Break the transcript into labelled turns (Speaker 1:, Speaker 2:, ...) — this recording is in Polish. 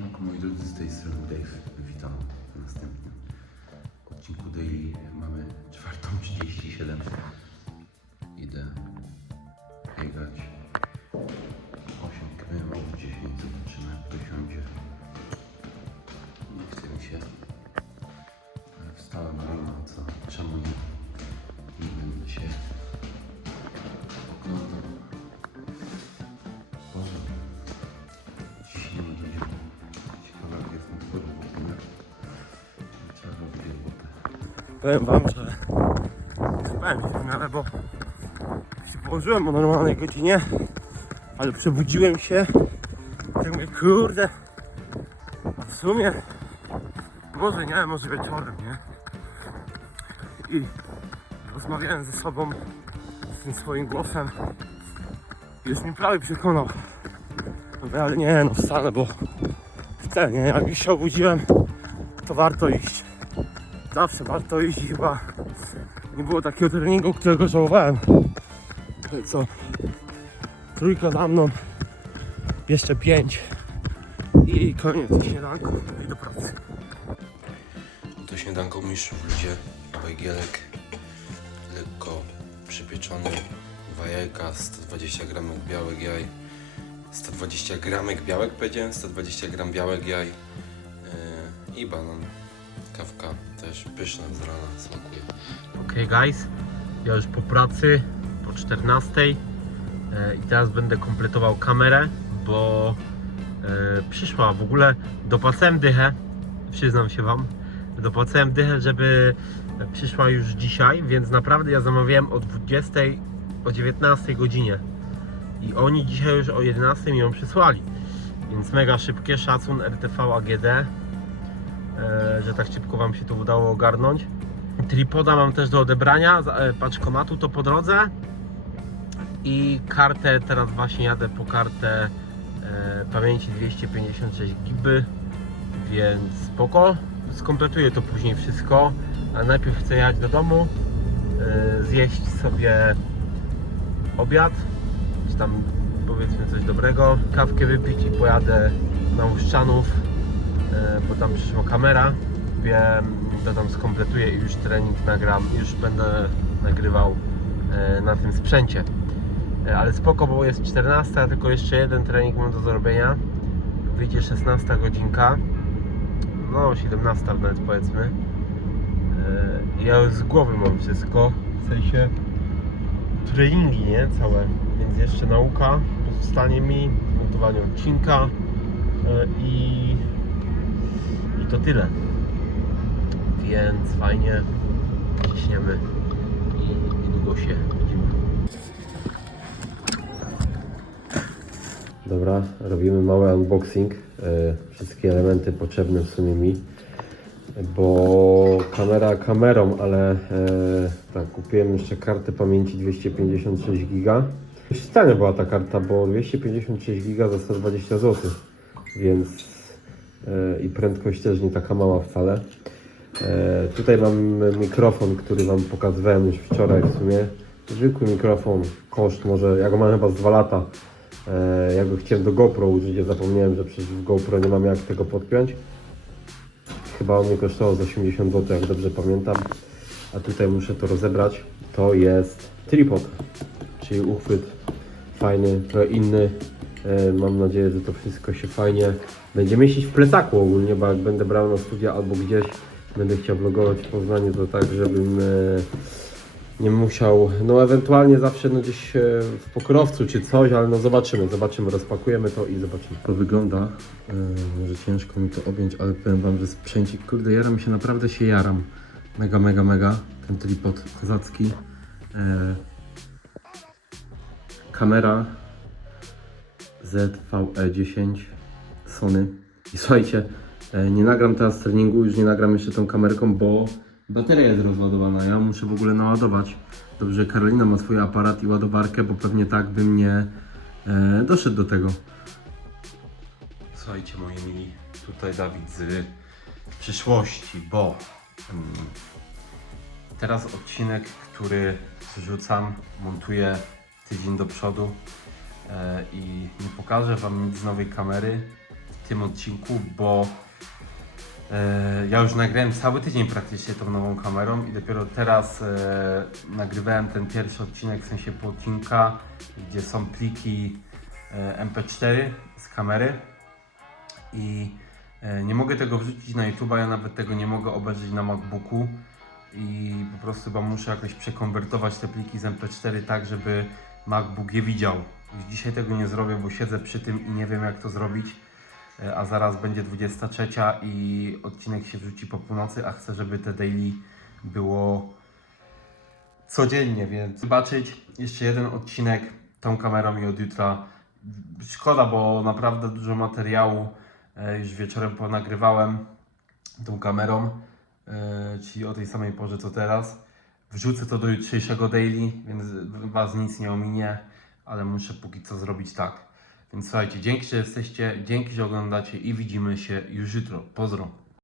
Speaker 1: Siemanko moi drodzy, z tej strony Dave. Witam w następnym odcinku Daily. Mamy 4.37.
Speaker 2: Powiem wam, że spałem miarę, bo się położyłem o normalnej godzinie, ale przebudziłem się tak mówię, kurde, a w sumie może nie, może wieczorem, nie? I rozmawiałem ze sobą, z tym swoim głosem i już mi prawie przekonał. Ale nie, no wcale, bo wcale nie, jak już się obudziłem, to warto iść zawsze warto iść chyba nie było takiego treningu, którego żałowałem. Co? Trójka za mną, jeszcze pięć i koniec śniadanko i do pracy.
Speaker 1: To śniadanko mistrzów ludzie, bajgielek, lekko przypieczony, dwa jajka, 120 gramek białek jaj, 120 gramek białek powiedziałem, 120 gram białek jaj yy, i banan. Kawka też pyszna z rana, smakuje.
Speaker 2: Ok guys, ja już po pracy, po 14 e, i teraz będę kompletował kamerę, bo e, przyszła w ogóle, dopłacałem dychę, przyznam się Wam, dopłacałem dychę, żeby przyszła już dzisiaj, więc naprawdę ja zamawiałem o 20, o 19 godzinie. I oni dzisiaj już o 11 mi ją przysłali, więc mega szybkie, szacun RTV AGD, że tak szybko Wam się to udało ogarnąć. Tripoda mam też do odebrania, e, paczkomatu to po drodze. I kartę, teraz właśnie jadę po kartę e, pamięci 256 GB, więc spoko. Skompletuję to później wszystko, a najpierw chcę jechać do domu, e, zjeść sobie obiad, czy tam powiedzmy coś dobrego, kawkę wypić i pojadę na Łuszczanów, e, bo tam przyszła kamera, wiem, to tam skompletuję i już trening nagram, już będę nagrywał e, na tym sprzęcie. E, Ale spoko, bo jest 14, a tylko jeszcze jeden trening mam do zrobienia. Wyjdzie 16 godzinka, no 17 nawet powiedzmy. E, Ja już z głowy mam wszystko, w sensie treningi, nie? Całe. Więc jeszcze nauka pozostanie mi, montowanie odcinka e, i to tyle. Więc fajnie ciśniemy i niedługo się widzimy.
Speaker 3: Dobra, robimy mały unboxing. E, wszystkie elementy potrzebne w sumie mi. Bo kamera kamerą, ale e, tak, kupiłem jeszcze kartę pamięci 256 giga. Już tania była ta karta, bo 256 giga za 120 zł. Więc i prędkość też nie taka mała wcale. E, tutaj mam mikrofon, który Wam pokazywałem już wczoraj w sumie. Zwykły mikrofon, koszt może, ja go mam chyba z 2 lata. E, ja go chciałem do GoPro użyć, ja zapomniałem, że przecież w GoPro nie mam jak tego podpiąć. Chyba on mnie kosztował z 80 zł, jak dobrze pamiętam. A tutaj muszę to rozebrać. To jest tripod, czyli uchwyt fajny, trochę inny. E, Mam nadzieję, że to wszystko się fajnie będzie mieścić w plecaku ogólnie, bo jak będę brał na studia albo gdzieś, będę chciał vlogować w Poznaniu, to tak, żebym e, nie musiał, no ewentualnie zawsze no gdzieś e, w pokrowcu czy coś, ale no zobaczymy, zobaczymy, rozpakujemy to i zobaczymy. To wygląda, może ciężko mi to objąć, ale powiem Wam, że sprzęcik, kurde, jaram się, naprawdę się jaram. Mega, mega, mega, ten tripod kozacki. Kamera ZVE10 Sony. I słuchajcie, e, nie nagram teraz treningu, już nie nagram jeszcze tą kamerką, bo bateria jest rozładowana. Ja muszę w ogóle naładować. Dobrze, Karolina ma swój aparat i ładowarkę, bo pewnie tak bym nie e, doszedł do tego.
Speaker 2: Słuchajcie moi mili, tutaj Dawid z przyszłości, bo mm, teraz odcinek, który wrzucam, montuję tydzień do przodu i nie pokażę Wam nic z nowej kamery. tym odcinku, bo e, ja już nagrałem cały tydzień praktycznie tą nową kamerą i dopiero teraz e, nagrywałem ten pierwszy odcinek, w sensie pół odcinka, gdzie są pliki e, MP4 z kamery i e, nie mogę tego wrzucić na YouTube, ja nawet tego nie mogę obejrzeć na MacBooku i po prostu chyba muszę jakoś przekonwertować te pliki z MP4 tak, żeby MacBook je widział. Dzisiaj tego nie zrobię, bo siedzę przy tym i nie wiem jak to zrobić, E, a zaraz będzie 23 i odcinek się wrzuci po północy, a chcę, żeby te daily było codziennie, więc zobaczyć jeszcze jeden odcinek tą kamerą i od jutra. Szkoda, bo naprawdę dużo materiału e, już wieczorem ponagrywałem tą kamerą, e, czyli o tej samej porze co teraz. Wrzucę to do jutrzejszego daily, więc Was nic nie ominie, ale muszę póki co zrobić tak. Więc słuchajcie, dzięki, że jesteście, dzięki, że oglądacie i widzimy się już jutro. Pozdro.